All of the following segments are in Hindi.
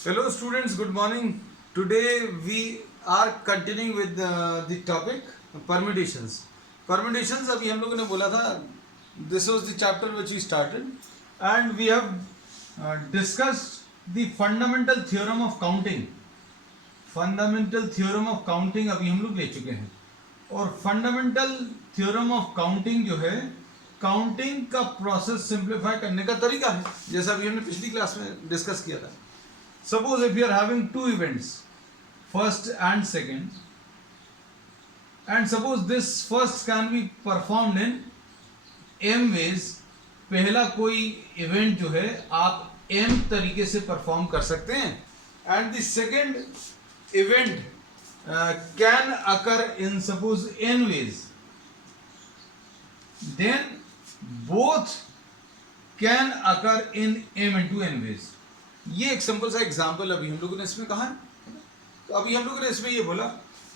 Hello students, good morning. Today we are continuing with the topic permutations. Permutations अभी हम लोगों ने बोला था this was the chapter which we started and we have discussed the fundamental theorem of counting. Fundamental theorem of counting अभी हम लोग ले चुके हैं और fundamental theorem of counting जो है काउंटिंग का प्रोसेस सिंप्लीफाई करने का तरीका है जैसा अभी हमने पिछली क्लास में डिस्कस किया था. Suppose if you are having two events, first and second, and suppose this first can be performed in m ways. पहला कोई इवेंट जो है आप m तरीके से परफॉर्म कर सकते हैं and the second event can occur in suppose n ways. Then both can occur in m into n ways. ये एक सिंपल सा एग्जाम्पल अभी हम लोगों ने इसमें कहा है. तो अभी हम लोगों ने इसमें ये बोला,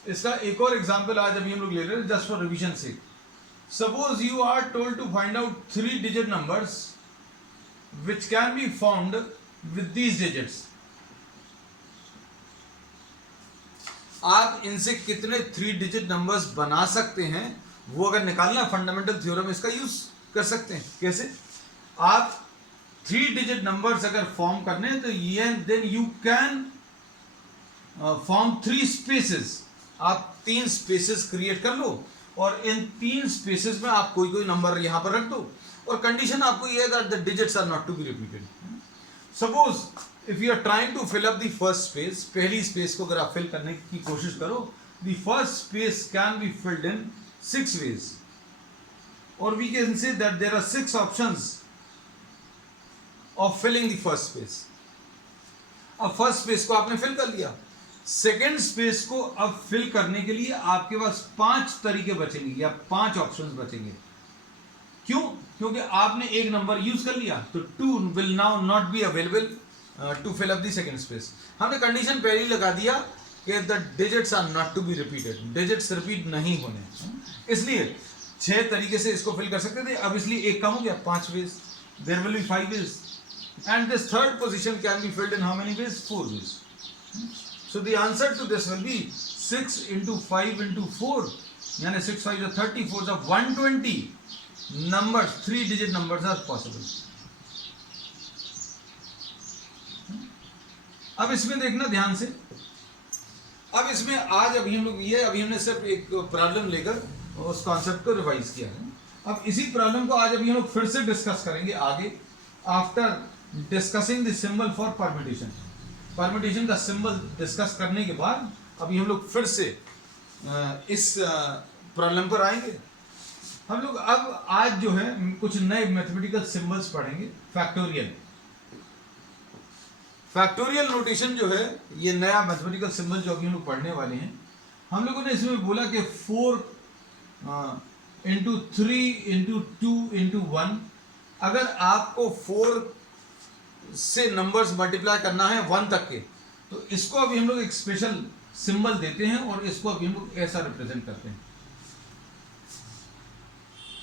इसका एक और एग्जाम्पल आज अभी हम लोग ले रहे हैं जस्ट फॉर रिवीजन से. Suppose you are told to find out 3 digit numbers which can be found with these digits. आप इनसे कितने 3 डिजिट नंबर्स बना सकते हैं वो अगर निकालना फंडामेंटल थ्योरम इसका यूज कर सकते हैं. कैसे? आप 3 डिजिट नंबर्स अगर फॉर्म करने तो ये then you can form 3 spaces. आप 3 स्पेसेस क्रिएट कर लो और इन 3 स्पेसेस में आप कोई कोई नंबर यहां पर रख दो और कंडीशन आपको ये है that the digits are not to be repeated. Suppose if you are trying to fill up the first space, पहली स्पेस को अगर आप फिल करने की कोशिश करो, the first space can be filled in 6 ways और we can say that there are 6 options of filling the first space. अब फर्स्ट स्पेस को आपने फिल कर लिया, सेकेंड स्पेस को अब फिल करने के लिए आपके पास 5 तरीके बचेंगे या 5 ऑप्शंस बचेंगे. क्यों? क्योंकि आपने एक नंबर यूज कर लिया तो 2 will now not be available to fill up the second space. हमने कंडीशन पहले ही लगा दिया कि the digits are not to be repeated, digits repeat नहीं होने, इसलिए 6 तरीके से इसको फिल कर सकते थे. अब इसलिए एक कम हो गया, 5 ways. There will be 5 ways. And this third position can be filled in how many ways? 4 ways. So the answer to this will be 6 into 5 into 4. यानी 6 5 are 30, 4 are 120 numbers, 3 digit numbers are possible. अब इसमें देखना ध्यान से. अब इसमें आज अभी हम लोग ये अभी हमने सिर्फ एक प्रॉब्लम लेकर उस कॉन्सेप्ट को रिवाइज किया है. अब इसी प्रॉब्लम को आज अभी हम लोग फिर से डिस्कस करेंगे आगे after discussing the symbol for permutation. Permutation का सिंबल डिस्कस करने के बाद अभी हम लोग फिर से इस प्रॉब्लम पर आएंगे. हम लोग अब आज जो है कुछ नए मैथमेटिकल सिंबल्स पढ़ेंगे. फैक्टोरियल. फैक्टोरियल नोटेशन जो है ये नया मैथमेटिकल सिंबल जो अभी हम लोग पढ़ने वाले हैं. हम लोगों ने इसमें बोला कि 4 इंटू 3 इंटू 2 इंटू 1. अगर आपको 4 से नंबर्स मल्टीप्लाई करना है 1 तक के तो इसको अभी हम लोग एक स्पेशल सिंबल देते हैं और इसको अभी हम लोग ऐसा रिप्रेजेंट करते हैं.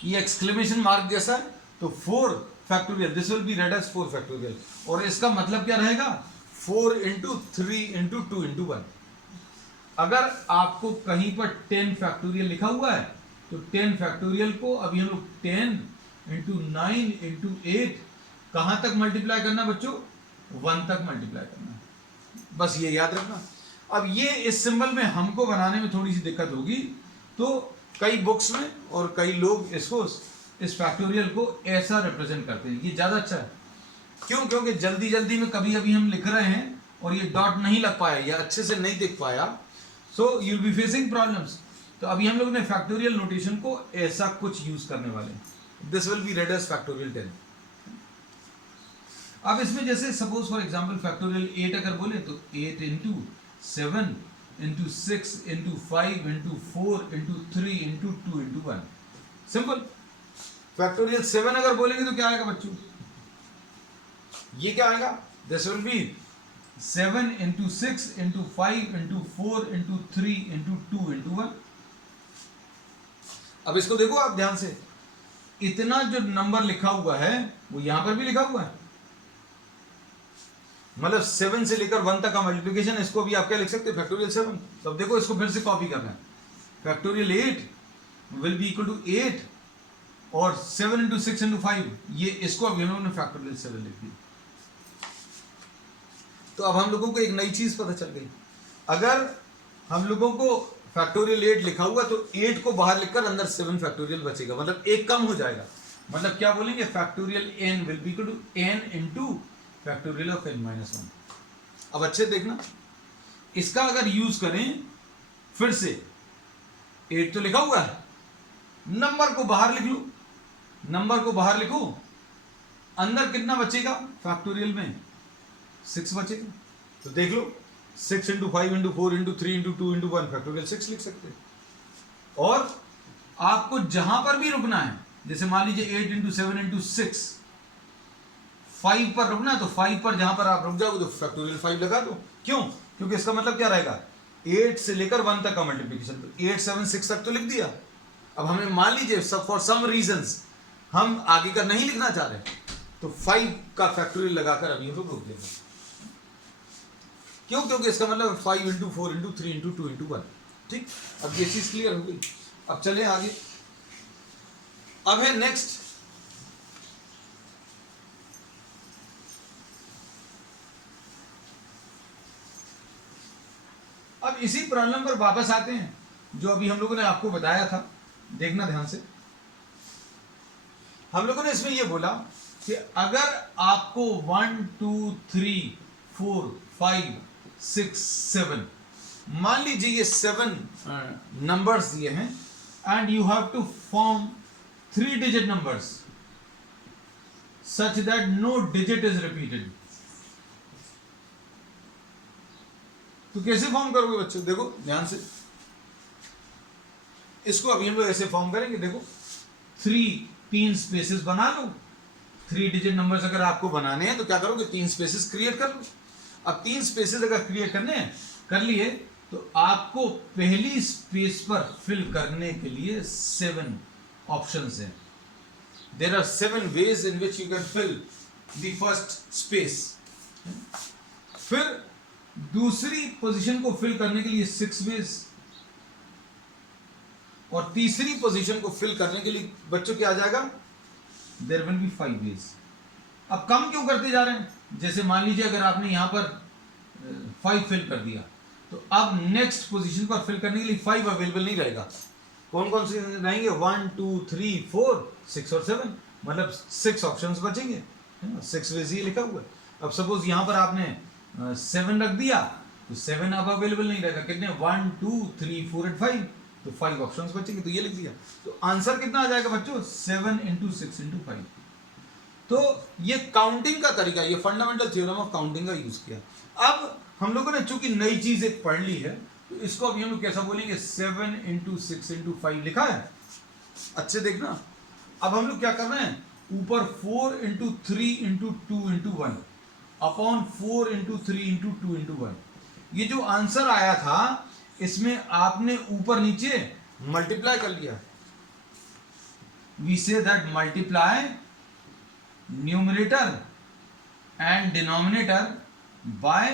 ये एक्सक्लेमेशन मार्क जैसा है तो 4 factorial, this will be read as 4 factorial. और इसका मतलब क्या रहेगा? 4 इंटू 3 इंटू 2 इंटू 1. अगर आपको कहीं पर 10 फैक्टोरियल लिखा हुआ है तो 10 फैक्टोरियल को अभी हम लोग 10 इंटू 9 इंटू 8 कहां तक मल्टीप्लाई करना बच्चों? 1 तक मल्टीप्लाई करना. बस ये याद रखना. अब ये इस सिंबल में हमको बनाने में थोड़ी सी दिक्कत होगी तो कई बुक्स में और कई लोग इसको इस फैक्टोरियल को ऐसा रिप्रेजेंट करते हैं. ये ज्यादा अच्छा है. क्यों? क्योंकि जल्दी जल्दी में कभी कभी हम लिख रहे हैं और ये डॉट नहीं लग पाया या अच्छे से नहीं दिख पाया, so you will be facing problems. तो अभी हम लोग ने फैक्टोरियल नोटेशन को ऐसा कुछ यूज करने वाले हैं. This will be read as factorial 10. अब इसमें जैसे सपोज फॉर एग्जांपल फैक्टोरियल 8 अगर बोले तो 8 into 7 into 6 into 5 into 4 into 3 into 2 into 1. Simple. Factorial 7 अगर बोलेंगे तो क्या आएगा बच्चों? ये क्या आएगा? This will B 7 into 6 into 5 into 4 into 3 into 2 into 1. अब इसको देखो आप ध्यान से. इतना जो नंबर लिखा हुआ है वो यहां पर भी लिखा हुआ है. मतलब 7 से लेकर 1 तक का मल्टीप्लिकेशन, इसको भी आप क्या लिख सकते हैं, फैक्टोरियल 7। तो अब देखो इसको फिर से कॉपी करना है, factorial 8 will be equal to 8 और 7 इंटू 6 इंटू 5, ये इसको अभी हम लोगों ने फैक्टोरियल 7 लिख दिया। तो अब हम लोगों को एक नई चीज पता चल गई, अगर हम लोगों को फैक्टोरियल 8 लिखा हुआ तो 8 को बाहर लिखकर अंदर 7 फैक्टोरियल बचेगा, मतलब एक कम हो जाएगा। मतलब क्या बोलेंगे, factorial n will be equal to n into factorial of n minus 1। अब अच्छे देखना, इसका अगर यूज करें फिर से, 8 तो लिखा हुआ है, नंबर को बाहर लिख लो, नंबर को बाहर लिखो, अंदर कितना बचेगा फैक्टोरियल में, 6 बचेगा। तो देख लो 6 into 5 into 4 into 3 into 2 into 1 factorial 6 लिख सकते हैं। और आपको जहां पर भी रुकना है, जैसे मान लीजिए 8 इंटू 7 इंटू 6 5 पर रुकना है, तो 5 पर जहां पर आप रुक जाओगे तो फैक्टोरियल 5 लगा दो। क्यों? क्योंकि इसका मतलब क्या रहेगा, 8 से लेकर 1 तक का मल्टीप्लिकेशन, तो 8 7 6 तक तो लिख दिया। अब हमें मान लीजिए सब फॉर सम रीजंस हम आगे का नहीं लिखना चाह रहे, तो 5 का फैक्टोरियल लगाकर अभी हम लोग रोक देंगे। क्यों? क्योंकि इसका मतलब 5 इंटू 4 इंटू 3 इंटू 2 इंटू 1। ठीक, अब ये चीज क्लियर हो गई। अब चलें आगे। अब है नेक्स्ट, अब इसी प्रॉब्लम पर वापस आते हैं जो अभी हम लोगों ने आपको बताया था। देखना ध्यान से, हम लोगों ने इसमें यह बोला कि अगर आपको 1 2 3 4 5 6 7, मान लीजिए ये 7 नंबर्स दिए हैं and you have to form 3 digit numbers such that no digit is repeated, तो कैसे फॉर्म करोगे बच्चों? देखो ध्यान से, इसको अभी हम लोग ऐसे फॉर्म करेंगे। देखो 3 स्पेसेस बना लो, 3 डिजिट नंबर्स अगर आपको बनाने हैं तो क्या करोगे, 3 स्पेसेस क्रिएट कर लो। अब 3 स्पेसेस अगर क्रिएट करने हैं, कर लिए, तो आपको पहली स्पेस पर फिल करने के लिए 7 ऑप्शंस हैं। There are 7 ways in which you can fill the first space. फिर दूसरी पोजीशन को फिल करने के लिए 6 वेज, और तीसरी पोजीशन को फिल करने के लिए बच्चों क्या आ जाएगा, देयर विल बी 5 वेज। अब कम क्यों करते जा रहे हैं? जैसे मान लीजिए अगर आपने यहां पर 5 फिल कर दिया, तो अब नेक्स्ट पोजीशन पर फिल करने के लिए 5 अवेलेबल नहीं रहेगा। कौन कौन से रहेंगे, 1 2 3 4 6 और 7, मतलब 6 ऑप्शंस बचेंगे, है ना, 6 वेज ही लिखा हुआ है। अब सपोज यहां पर आपने 7 रख दिया, तो 7 अब अवेलेबल नहीं रहेगा। कितने, 1 2 3 4 और 5, तो 5 ऑप्शंस बचेंगे, तो ये लिख दिया। तो आंसर कितना आ जाएगा बच्चों, 7 इंटू 6 इंटू 5। तो ये काउंटिंग का तरीका, ये फंडामेंटल थ्योरम ऑफ काउंटिंग का यूज किया। अब हम लोगों ने चूंकि नई चीज एक पढ़ ली है, तो इसको अभी हम लोग कैसा बोलेंगे, 7 इंटू 6 इंटू 5 लिखा है। अच्छे देखना, अब हम लोग क्या कर रहे हैं, ऊपर 4 into 3 into 2 into 1 upon 4 into 3 into 2 into 1, ये जो आंसर आया था इसमें आपने ऊपर नीचे मल्टीप्लाई कर लिया। We say that multiply numerator and denominator by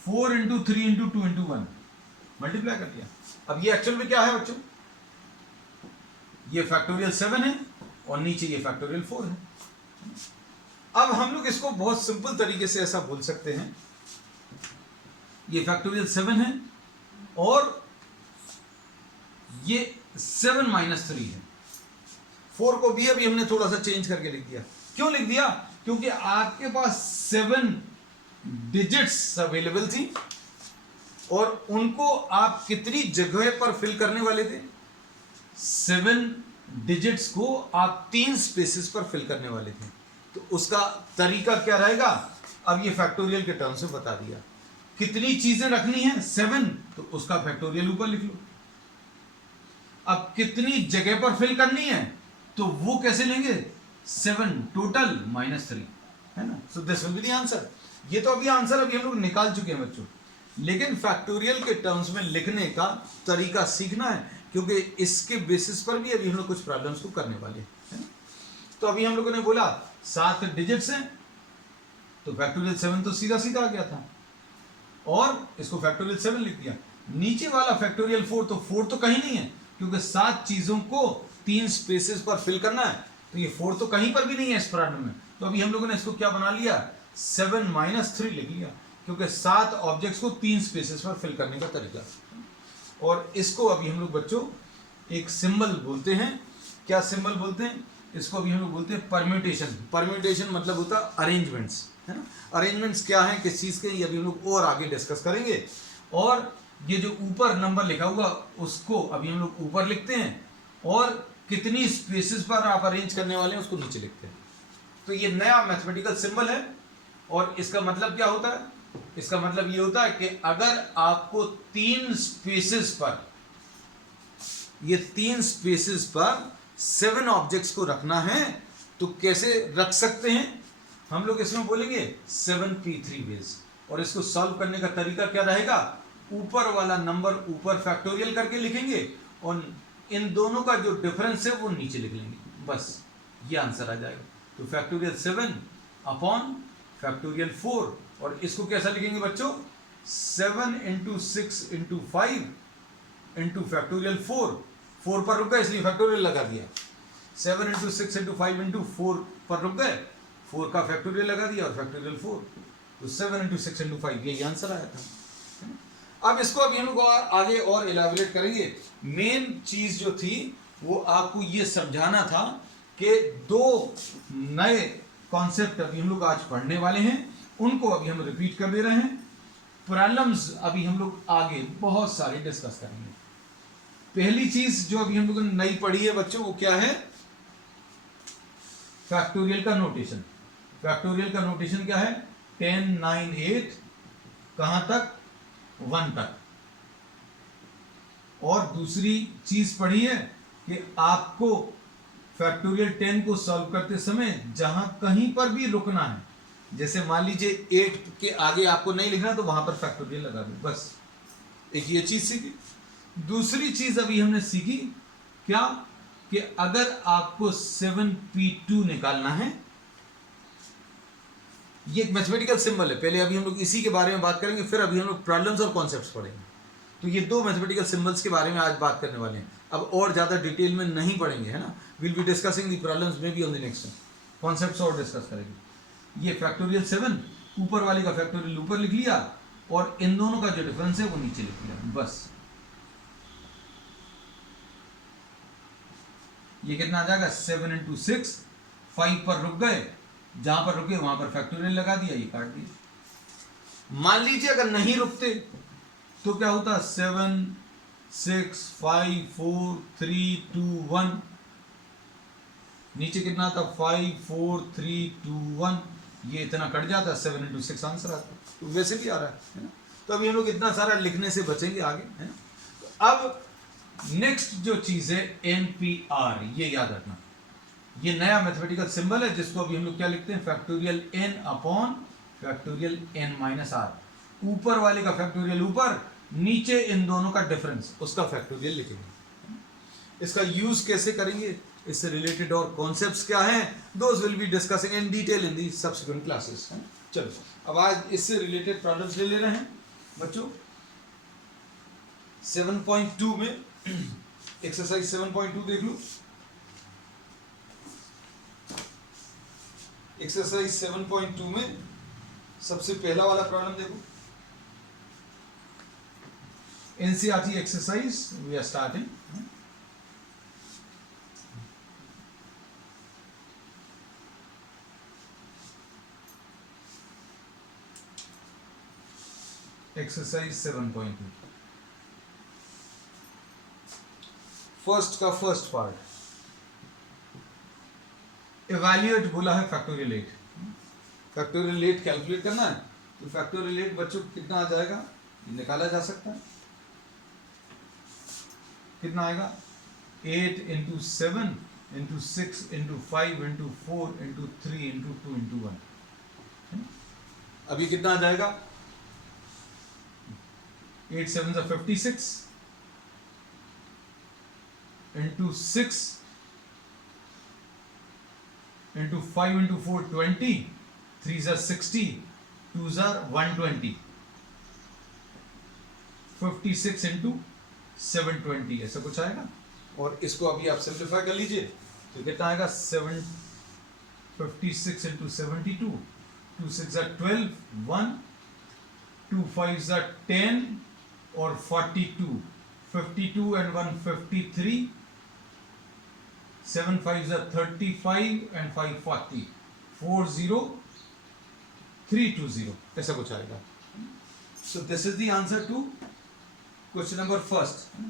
4 into 3 into 2 into 1, multiply कर दिया। अब ये एक्चुअल में क्या है बच्चों, ये फैक्टोरियल 7 है और नीचे ये फैक्टोरियल 4 है। अब हम लोग इसको बहुत सिंपल तरीके से ऐसा बोल सकते हैं, ये फैक्टोरियल 7 है और ये 7 माइनस 3 है। 4 को भी अभी हमने थोड़ा सा चेंज करके लिख दिया। क्यों लिख दिया? क्योंकि आपके पास 7 डिजिट्स अवेलेबल थी और उनको आप कितनी जगह पर फिल करने वाले थे, 7 डिजिट्स को आप 3 स्पेसेस पर फिल करने वाले थे। तो उसका तरीका क्या रहेगा, अब ये फैक्टोरियल के टर्म्स में बता दिया। कितनी चीजें रखनी है, 7, तो उसका फैक्टोरियल ऊपर लिख लो। अब कितनी जगह पर फिल करनी है, तो वो कैसे लेंगे, 7 टोटल माइनस 3, है ना। So this will be the answer. ये तो अभी आंसर अभी हम लोग निकाल चुके हैं बच्चों, लेकिन फैक्टोरियल के टर्म्स में लिखने का तरीका सीखना है, क्योंकि इसके बेसिस पर भी अभी हम लोग कुछ प्रॉब्लम्स को करने वाले हैं। तो अभी हम लोगों ने बोला 7 डिजिट्स हैं तो फैक्टोरियल 7 तो सीधा सीधा आ गया था, और इसको फैक्टोरियल 7 लिख दिया। नीचे वाला फैक्टोरियल 4, तो 4 तो कहीं नहीं है, क्योंकि 7 चीजों को 3 स्पेसेस पर फिल करना है, तो ये 4 तो कहीं पर भी नहीं है इस प्रॉब्लम में। तो अभी हम लोगों ने इसको क्या बना लिया, 7-3 लिख लिया, क्योंकि 7 ऑब्जेक्ट्स को 3 स्पेसेस पर फिल करने का तरीका। और इसको अभी हम लोग बच्चों एक सिंबल बोलते हैं। क्या सिंबल बोलते हैं इसको? अभी हम लोग बोलते हैं परम्यूटेशन। परम्यूटेशन मतलब होता है अरेंजमेंट्स, है ना। अरेंजमेंट्स क्या है, किस चीज़ के, ये अभी हम लोग और आगे डिस्कस करेंगे। और ये जो ऊपर नंबर लिखा हुआ उसको अभी हम लोग ऊपर लिखते हैं, और कितनी स्पेसेस पर आप अरेंज करने वाले हैं उसको नीचे लिखते हैं। तो ये नया मैथमेटिकल सिंबल है, और इसका मतलब क्या होता है? इसका मतलब ये होता है कि अगर आपको 3 स्पेसेस पर, ये 3 स्पेसेस पर 7 ऑब्जेक्ट्स को रखना है, तो कैसे रख सकते हैं? हम लोग इसमें बोलेंगे 7p3 बेस, और इसको सॉल्व करने का तरीका क्या रहेगा? ऊपर वाला नंबर ऊपर फैक्टोरियल करके लिखेंगे, और इन दोनों का जो डिफरेंस है वो नीचे लिख लेंगे, बस ये आंसर आ जाएगा। तो फैक्टोरियल 7 अपॉन फैक्टोरियल 4, और इसको कैसा लिखेंगे बच्चों? 7 इंटू 6 इंटू 5 इंटू फैक्टोरियल 4। 4 पर रुक गए इसलिए फैक्टोरियल लगा दिया। 7 इंटू 6 इंटू 5 इंटू 4 पर रुक गए, 4 का फैक्टोरियल लगा दिया और फैक्टोरियल 4, तो 7 इंटू 6 इंटू 5 यही आंसर आया था। अब इसको अभी हम लोग आगे और इलाबोरेट करेंगे। मेन चीज जो थी वो आपको ये समझाना था कि 2 नए कॉन्सेप्ट अभी हम लोग आज पढ़ने वाले हैं, उनको अभी हम रिपीट कर दे रहे हैं। प्रॉब्लम्स अभी हम लोग आगे बहुत सारे डिस्कस करेंगे। पहली चीज जो अभी हम लोगों ने नई पढ़ी है बच्चों, वो क्या है? फैक्टोरियल का नोटेशन। फैक्टोरियल का नोटेशन क्या है? 10, 9, 8 कहां तक? 1 तक। और दूसरी चीज पढ़ी है कि आपको फैक्टोरियल 10 को सॉल्व करते समय जहां कहीं पर भी रुकना है, जैसे मान लीजिए 8 के आगे आपको नहीं लिखना, तो वहां पर फैक्टोरियल लगा दो, बस। एक ये चीज सीखी। दूसरी चीज अभी हमने सीखी क्या, कि अगर आपको 7p2 निकालना है, ये एक मैथमेटिकल सिंबल है। पहले अभी हम लोग इसी के बारे में बात करेंगे, फिर अभी हम लोग प्रॉब्लम्स और कॉन्सेप्ट्स पढ़ेंगे। तो ये 2 मैथमेटिकल सिंबल्स के बारे में आज बात करने वाले हैं। अब और ज़्यादा डिटेल में नहीं पढ़ेंगे, है ना। Will be discussing the problems में be on the next concepts और डिस्कस करेंगे। ये फैक्टोरियल 7 ऊपर वाले का फैक्टोरियल ऊपर लिख लिया, और इन दोनों का जो डिफरेंस है वो नीचे लिख लिया, बस। ये कितना आ जाएगा? 7 इंटू 6, 5 पर रुक गए, जहां पर रुके वहां पर फैक्टोरियल लगा दिया, ये काट दिया। मान लीजिए अगर नहीं रुकते तो क्या होता? 7, 6, 5, 4, 3, 2, 1। नीचे कितना था? 5, 4, 3, 2, 1। ये इतना कट जाता, 7 इंटू 6 आंसर आता। तो वैसे भी आ रहा है ना। तो अभी हम लोग इतना सारा लिखने से बचेंगे आगे, है ना। तो अब नेक्स्ट जो चीज है NPR, ये याद रखना। ये नया मैथमेटिकल सिंबल है जिसको अभी हम लोग क्या लिखते हैं? Factorial n upon factorial n minus r। ऊपर वाले का फैक्टोरियल ऊपर, नीचे इन दोनों का डिफरेंस, उसका फैक्टोरियल लिखेंगे। इसका यूज कैसे करेंगे, इससे रिलेटेड और कॉन्सेप्ट्स क्या हैं, those will be discussing in detail in the subsequent classes. चलो अब आज इससे रिलेटेड प्रॉब्लम्स ले रहे हैं बच्चों। 7.2 में एक्सरसाइज 7.2 देख लो। एक्सरसाइज 7.2 में सबसे पहला वाला प्रॉब्लम देखो। NCERT exercise we are starting. Exercise 7.2 first का फर्स्ट पार्ट, इवैल्यूएट बोला है फैक्टोरियल 8। फैक्टोरियल 8 कैलकुलेट करना है, तो फैक्टोरियल 8 बच्चों कितना आ जाएगा, निकाला जा सकता है। कितना आएगा? 8 into 7 into 6 into 5 into 4 into 3 into 2 into 1। अभी कितना आ जाएगा? 8 7 are 56 into 6 into 5 into 4 20 3s are 60, 2s are 120, 56 into 720 ऐसा कुछ आएगा। और इसको अभी आप सिंप्लीफाई कर लीजिए तो कितना आएगा 56 into 72, 2 6 are 12, 1, 2 5s are 10 और 42, 52 and 1 53, 7 5s are 35 and 5 40, 40320 ऐसा कुछ आएगा। So this is the answer to question number first.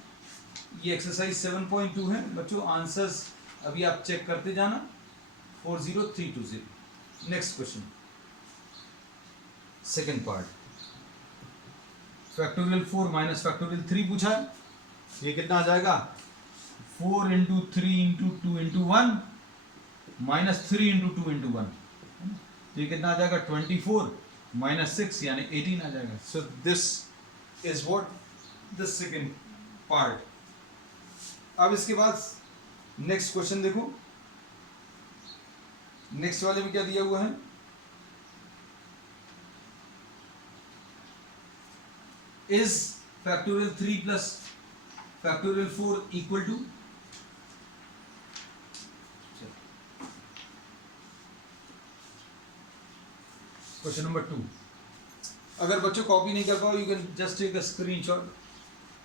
ये एक्सरसाइज 7.2 है बच्चों, आंसर्स अभी आप चेक करते जाना। 40320। Next question, second part, factorial 4 minus factorial 3 पूछा है। ये कितना आ जाएगा 4 into 3 into 2 into 1 minus 3 into 2 into 1, ये कितना आ जाएगा 24 माइनस 6 यानी 18 आ जाएगा। So this is what the second part. अब इसके बाद नेक्स्ट क्वेश्चन देखो, नेक्स्ट वाले में क्या दिया हुआ है, is factorial 3 plus factorial 4 equal to, question number 2। अगर बच्चों कॉपी नहीं कर पाओ you can just take a screenshot.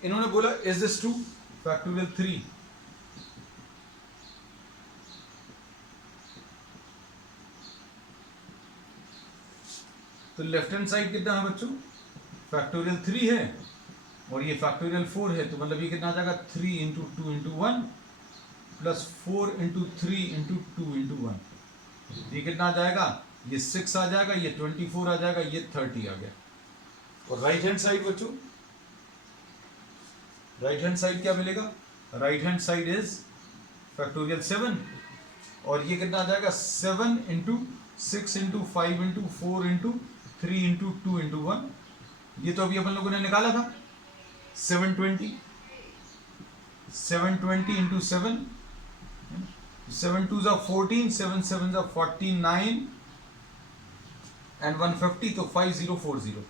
इन्होंने बोला इज दिस ट्रू, फैक्टोरियल 3 तो लेफ्ट हैंड साइड कितना है बच्चों, फैक्टोरियल 3 है और ये फैक्टोरियल 4 है, तो मतलब ये कितना आ जाएगा 3 into 2 into 1 plus 4 into 3 into 2 into 1, ये कितना आ जाएगा, ये 6 आ जाएगा, ये 24 आ जाएगा, ये 30 आ गया। और राइट हैंड साइड बच्चों, राइट हैंड साइड क्या मिलेगा, right hand side is factorial 7 और ये कितना आ जाएगा 7 into 6 into 5 into 4 into 3 into 2 into 1, ये तो अभी अपन लोगों ने निकाला था 720 into 7, 7 2s are 14, 7 7s are 49 and 150, तो 5040।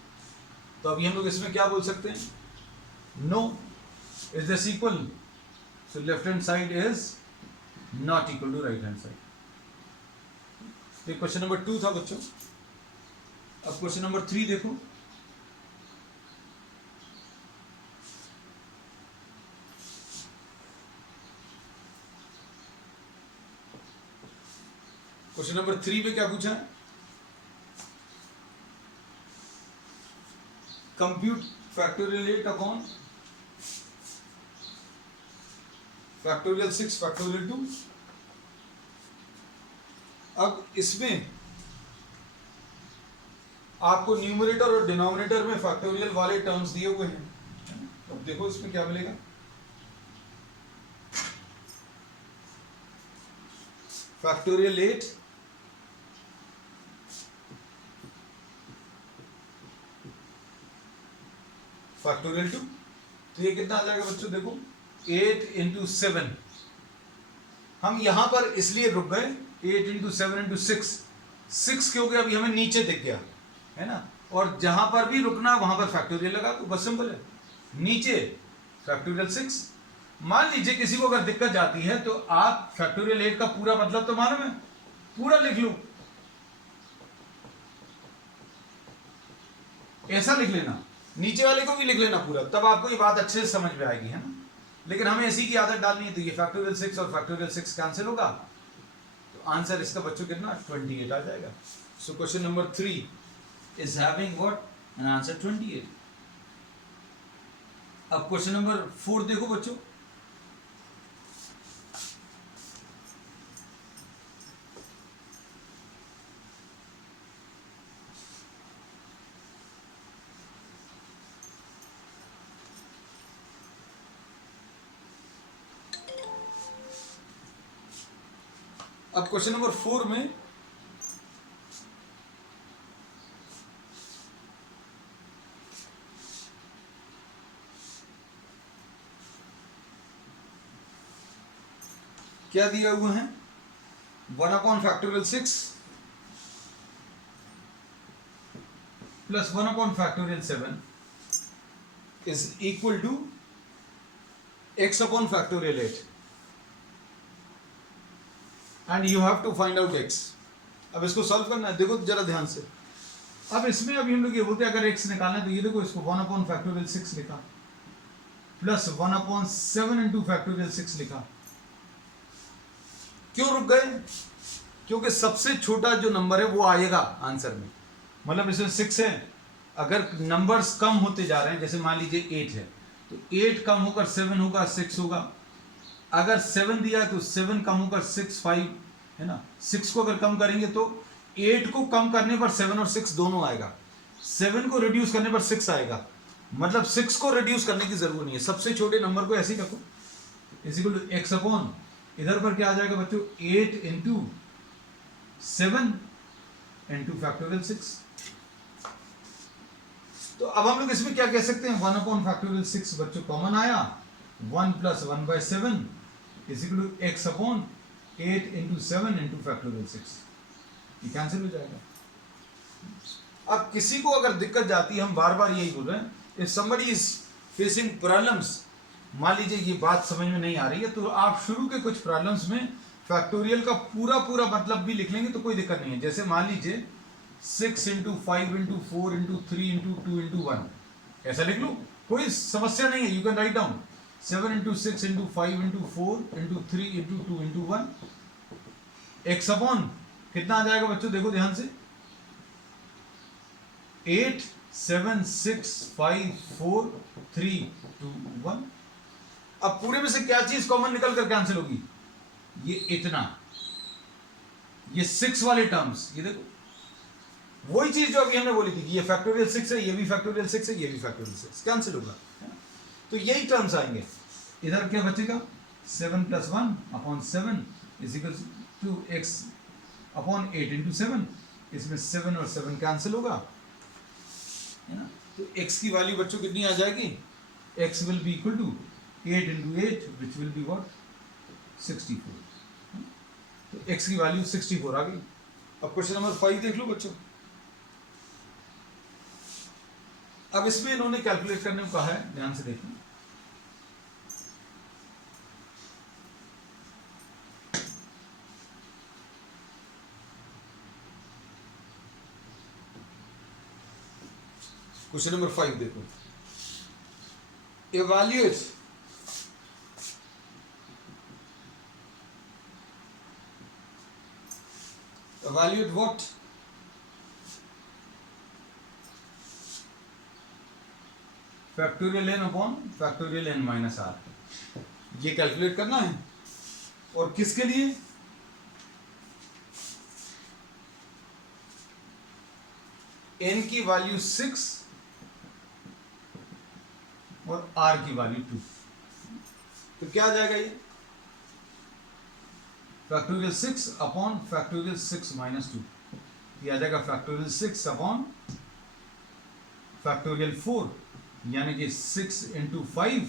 तो अभी हम लोग इसमें क्या बोल सकते हैं, no, is this equal, so left hand side is not equal to right hand side. ये क्वेश्चन नंबर 2 था बच्चों। अब क्वेश्चन नंबर 3 देखो, क्वेश्चन नंबर 3 में क्या पूछा है, compute factorial 8 upon factorial 6 factorial 2। अब इसमें आपको न्यूमरेटर और डिनोमिनेटर में फैक्टोरियल वाले टर्म्स दिए हुए हैं। अब देखो इसमें क्या मिलेगा, फैक्टोरियल 8 फैक्टोरियल 2, तो ये कितना आ जाएगा बच्चों, देखो 8 इंटू 7, हम यहां पर इसलिए रुक गए 8 इंटू 7 इंटू 6 क्योंकि अभी हमें नीचे दिख गया है ना, और जहां पर भी रुकना वहां पर फैक्टोरियल लगा, तो बस सिंपल है, नीचे फैक्टोरियल 6। मान लीजिए किसी को अगर दिक्कत जाती है तो आप फैक्टोरियल 8 का पूरा मतलब तो मालूम है, पूरा लिख लो, ऐसा लिख लेना, नीचे वाले को भी लिख लेना पूरा, तब आपको ये बात अच्छे से समझ में आएगी, है ना। लेकिन हमें इसी की आदत डालनी है, तो ये फैक्टोरियल 6 और फैक्टोरियल 6 कैंसिल होगा, तो आंसर इसका बच्चों कितना 28 आ जाएगा। So question number 3 is having what, an answer 28। अब क्वेश्चन नंबर 4 देखो बच्चों, अब क्वेश्चन नंबर 4 में क्या दिया हुआ है, 1 upon factorial 6 plus 1 upon factorial 7 is equal to x upon factorial 8 and you have to find out x. अब इसको सॉल्व करना है, देखो जरा ध्यान से. अब इसमें अभी हम लोग ये बोलते हैं अगर x निकालना है तो ये देखो इसको 1 upon factorial 6 लिखा प्लस 1 upon 7 into factorial 6 लिखा. क्यों रुक गए? क्योंकि सबसे छोटा जो नंबर है वो आएगा आंसर में. मतलब इसमें 6 है, अगर नंबर्स कम होते जा रहे हैं, जैसे मान लीजिए 8 है तो 8 कम होकर 7 होगा, 6 होगा. अगर 7 दिया है तो 7 कम होकर 6, 5 है ना. 6 को अगर कम करेंगे तो 8 को कम करने पर 7 और 6 दोनों आएगा. 7 को रिड्यूस करने पर 6 आएगा. मतलब 6 को रिड्यूस करने की जरूरत नहीं है, सबसे छोटे नंबर को ऐसे ही रखो. Is equal to x upon इधर पर क्या आ जाएगा बच्चों 8 इंटू 7 इंटू फैक्टोरियल 6. तो अब हम लोग इसमें क्या कह सकते हैं 1 अपॉन फैक्टोरियल 6 बच्चों कॉमन आया. 1 plus 1 by 7 is equal to x upon 8 into 7 into factorial 6. ये कैंसिल हो जाएगा. अब किसी को अगर दिक्कत जाती है, हम बार बार यही बोल रहे हैं, if somebody is facing problems, मान लीजिए ये बात समझ में नहीं आ रही है तो आप शुरू के कुछ प्रॉब्लम्स में फैक्टोरियल का पूरा पूरा मतलब भी लिख लेंगे तो कोई दिक्कत नहीं है. जैसे मान लीजिए 6 into 5 into 4 into 3 into 2 into 1 ऐसा लिख लो, कोई समस्या नहीं है. You can write down 7 into 6 into 5 into 4 into 3 into 2 into 1. X upon कितना आ जाएगा बच्चों, देखो ध्यान से 8 7 6 5 4 3 2 1. अब पूरे में से क्या चीज कॉमन निकल कर कैंसिल होगी? ये इतना, ये 6 वाले टर्म्स, ये देखो वही चीज जो अभी हमने बोली थी कि ये फैक्टोरियल 6 है, ये भी फैक्टोरियल 6 है, ये भी फैक्टोरियल 6, कैंसिल होगा. तो यही टर्म्स आएंगे. इधर क्या बचेगा 7 plus 1 upon 7 is equal to x upon 8 into 7. इसमें 7 और 7 कैंसिल होगा है ना. तो x की वैल्यू बच्चों कितनी आ जाएगी? x will be equal to 8 into 8 which will be what 64. तो x की वैल्यू 64 आ गई. अब क्वेश्चन नंबर 5 देख लो बच्चों. अब इसमें इन्होंने कैलकुलेट करने को कहा है, ध्यान से देखना. क्वेश्चन नंबर 5 देखो. Evaluate what? Factorial n upon factorial n minus r. ये कैलकुलेट करना है. और किसके लिए? n की वैल्यू 6 और r की वैल्यू 2. तो क्या आ जाएगा ये? Factorial 6 upon factorial 6 minus 2. ये आ जाएगा फैक्टोरियल 6 अपॉन फैक्टोरियल 4, यानी कि 6 इंटू 5.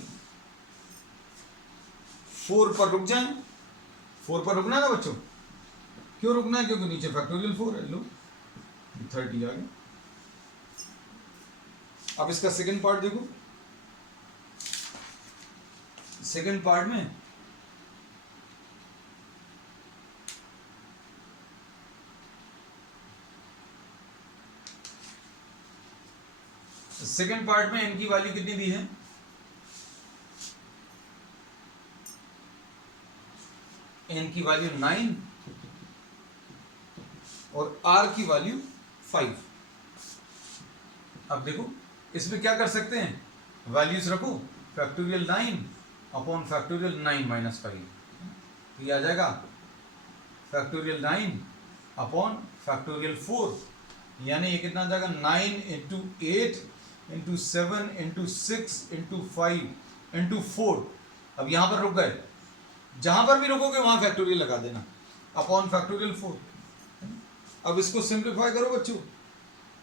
4 पर रुक जाएं. 4 पर रुकना है ना बच्चों. क्यों रुकना है? क्योंकि नीचे फैक्टोरियल 4 है. लो 30 आ गया. अब इसका सेकंड पार्ट देखो. सेकंड पार्ट में n की वैल्यू कितनी दी है? n की वैल्यू 9 और r की वैल्यू 5. अब देखो इसमें क्या कर सकते हैं, वैल्यूज रखो. Factorial 9 upon factorial 9 minus 5. तो ये आ जाएगा फैक्टोरियल 9 अपॉन फैक्टोरियल 4, यानी ये कितना आ जाएगा 9 into 8 into 7 into 6 into 5 into 4. अब यहां पर रुक गए, जहां पर भी रुकोगे वहां फैक्टोरियल लगा देना अपॉन फैक्टोरियल 4. अब इसको सिंप्लीफाई करो बच्चों.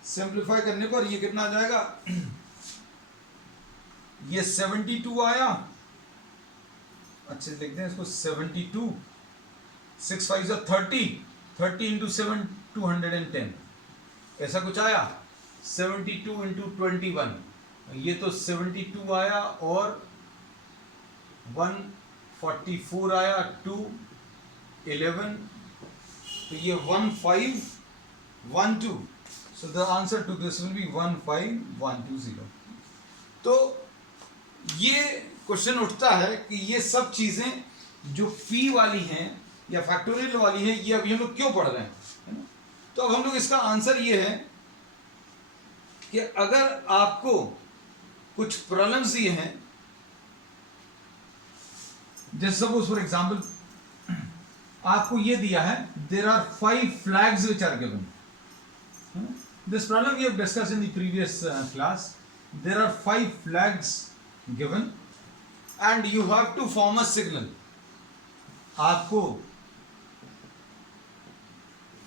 सिंप्लीफाई करने पर ये कितना आ जाएगा? ये 72 आया. अच्छे से लिखते हैं इसको. 72 6 5 30 30 इंटू 7 210 ऐसा कुछ आया. 72 इंटू 21, ये तो 72 आया और 144 आया, 2 11, तो ये 1512. So the answer to this will be 15120. तो ये क्वेश्चन उठता है कि ये सब चीजें जो P वाली हैं या फैक्टोरियल वाली हैं, ये अभी हम लोग क्यों पढ़ रहे हैं, है ना? तो अब हम लोग इसका आंसर ये है कि अगर आपको कुछ प्रॉब्लम्स दिए हैं, जैसे सपोज फॉर एग्जांपल आपको ये दिया है, there are 5 flags which are given. This problem we have discussed in the previous class. There are 5 flags given and you have to form a signal. आपको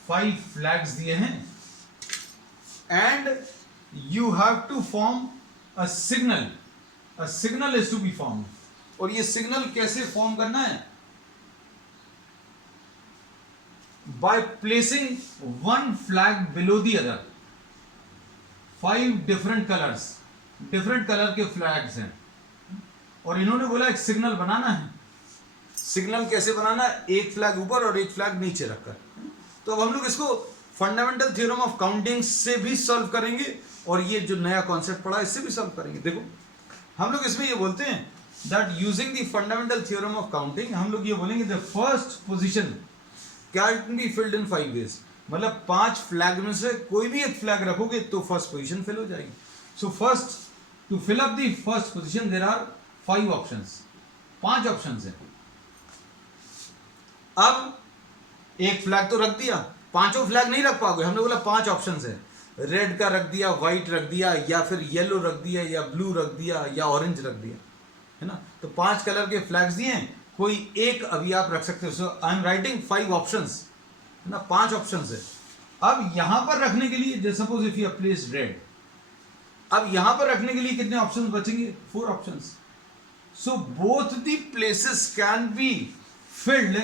5 flags दिए हैं and you have to form a signal. A signal is to be formed. और ये signal कैसे form करना है? By placing one flag below the other. 5 different colours, different colour के फ्लैग्स हैं और इन्होंने बोला एक सिग्नल बनाना है. सिग्नल कैसे बनाना है? एक फ्लैग ऊपर और एक फ्लैग नीचे रखकर. तो अब हम लोग इसको फंडामेंटल थ्योरम ऑफ काउंटिंग से भी सॉल्व करेंगे और ये जो नया कॉन्सेप्ट पढ़ा इससे भी सॉल्व करेंगे. देखो हम लोग इसमें ये बोलते हैं that using the fundamental theorem of counting हम लोग ये बोलेंगे the first position can be filled in 5 ways. मतलब 5 फ्लैग में से कोई भी एक फ्लैग रखोगे तो फर्स्ट पोजीशन फिल हो जाएगी. So first to fill up the first position there are 5 options, 5 options हैं. अब एक फ्लैग तो रख दिया, पांचों फ्लैग नहीं रख पाओगे, हमने बोला 5 ऑप्शंस है. रेड का रख दिया, व्हाइट रख दिया, या फिर येलो रख दिया, या ब्लू रख दिया, या ऑरेंज रख दिया, है ना. तो 5 कलर के फ्लैग्स दिए हैं, कोई एक अभी आप रख सकते हो. सो आई एम राइटिंग 5 ऑप्शंस ना, 5 ऑप्शंस है. अब यहां पर रखने के लिए जैसे suppose if you place red, अब यहां पर रखने के लिए कितने ऑप्शंस बचेंगे? 4 options. So both the places can be filled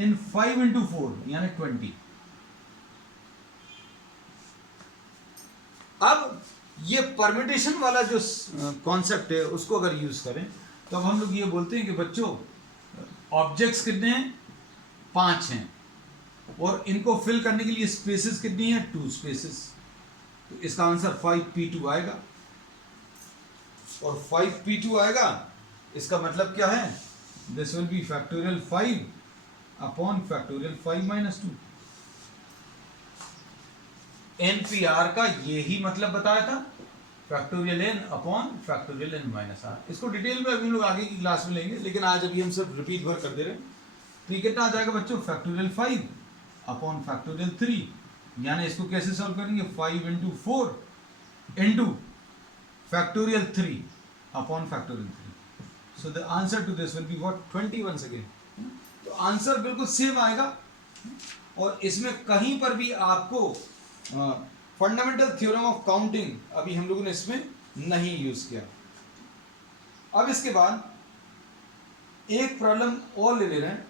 in 5 into 4 यानी 20. अब ये परमिटेशन वाला जो कॉन्सेप्ट है उसको अगर यूज करें तो अब हम लोग ये बोलते हैं कि बच्चों ऑब्जेक्ट्स कितने हैं? 5 हैं और इनको फिल करने के लिए स्पेसेस कितनी है? 2 स्पेसेस. तो इसका आंसर 5p2 आएगा और 5p2 आएगा. इसका मतलब क्या है? This will B factorial 5 upon factorial 5 minus 2. NPR का ये ही मतलब बताया था, factorial n upon factorial n minus r. इसको डिटेल में अभी लोग आगे की क्लास में लेंगे, लेकिन आज अभी हम सब रिपीट भर कर दे रहे हैं. तो कितना आ जाएगा बच्चों? Factorial 5 upon factorial 3. यानी इसको कैसे सॉल्व करेंगे? 5 into 4 into factorial 3 upon factorial 3. So the answer to this will be what? 20 once again. तो आंसर बिल्कुल सेम आएगा और इसमें कहीं पर भी आपको फंडामेंटल थ्योरम ऑफ काउंटिंग अभी हम लोगों ने इसमें नहीं यूज किया. अब इसके बाद एक प्रॉब्लम और ले रहे हैं.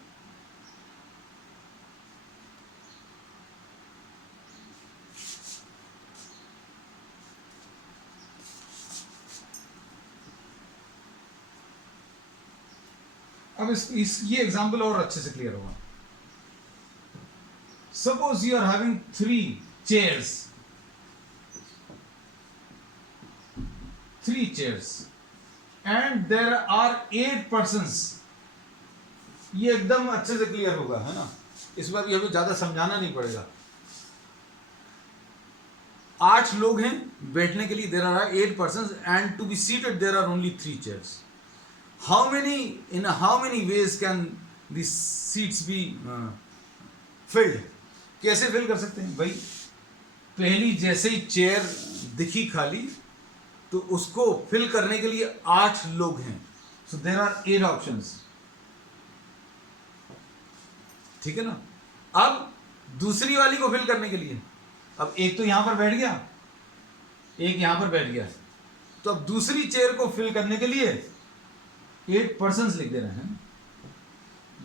अब ये एग्जाम्पल और अच्छे से क्लियर होगा. Suppose you are having 3 chairs, 3 chairs and there are 8 persons. ये एकदम अच्छे से क्लियर होगा, है ना. इसमें अभी हमें ज्यादा समझाना नहीं पड़ेगा. 8 लोग हैं बैठने के लिए, there are 8 persons and to be seated there are only 3 chairs. in how many ways can these seats be filled? कैसे फिल कर सकते हैं भाई? पहली जैसे ही चेयर दिखी खाली तो उसको फिल करने के लिए 8 लोग हैं. So there are 8 options. ठीक है ना. अब दूसरी वाली को फिल करने के लिए, अब एक तो यहां पर बैठ गया, एक यहां पर बैठ गया, तो अब दूसरी चेयर को फिल करने के लिए 8 पर्सन्स लिख दे रहे हैं.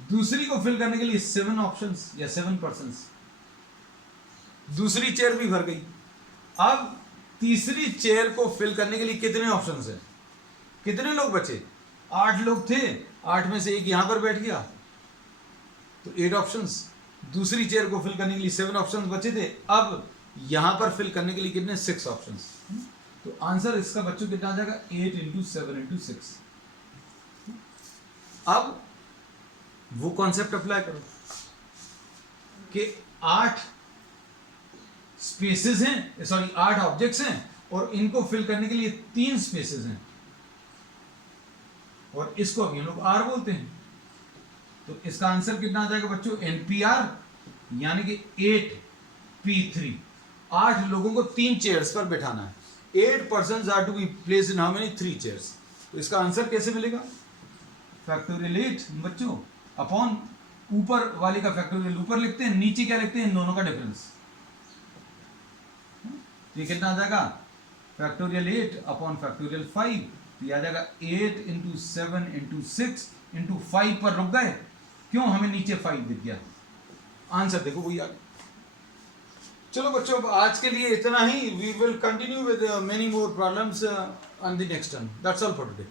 दूसरी को फिल करने के लिए 7 ऑप्शंस या 7 पर्सन्स. दूसरी चेयर भी भर गई. अब तीसरी चेयर को फिल करने के लिए कितने ऑप्शंस हैं? कितने लोग बचे? 8 लोग थे, 8 में से एक यहां पर बैठ गया तो 8 ऑप्शंस। दूसरी चेयर को फिल करने के लिए 7 ऑप्शंस बचे थे, अब यहां पर फिल करने के लिए कितने? 6 ऑप्शंस। तो आंसर इसका बच्चों कितना आ जाएगा? 8 इंटू 7 इंटू 6। अब वो कॉन्सेप्ट अप्लाई करो कि 8 स्पेसेस हैं, सॉरी 8 ऑब्जेक्ट्स हैं और इनको फिल करने के लिए 3 स्पेसेस हैं और इसको अभी हम लोग आर बोलते हैं। तो इसका आंसर कितना आ जाएगा बच्चों? एनपीआर, यानी कि 8p3। 8 लोगों को 3 चेयर्स पर बैठाना है। 8 persons are to be placed in how many? 3 chairs। तो इसका आंसर कैसे मिलेगा? फैक्टोरियल 8 बच्चों अपॉन ऊपर वाले का फैक्टोरियल ऊपर लिखते हैं, नीचे क्या लिखते हैं? इन दोनों का डिफरेंस। तो ये कितना आ जाएगा? Factorial 8 upon factorial 5। तो ये आ जाएगा 8 इंटू 7 इंटू 6 इंटू 5 पर रुक गए। क्यों? हमें नीचे 5 दिख गया। आंसर देखो वही आ गया। चलो बच्चों, अब आज के लिए इतना ही। We will continue with many more problems on the next term. That's all for today.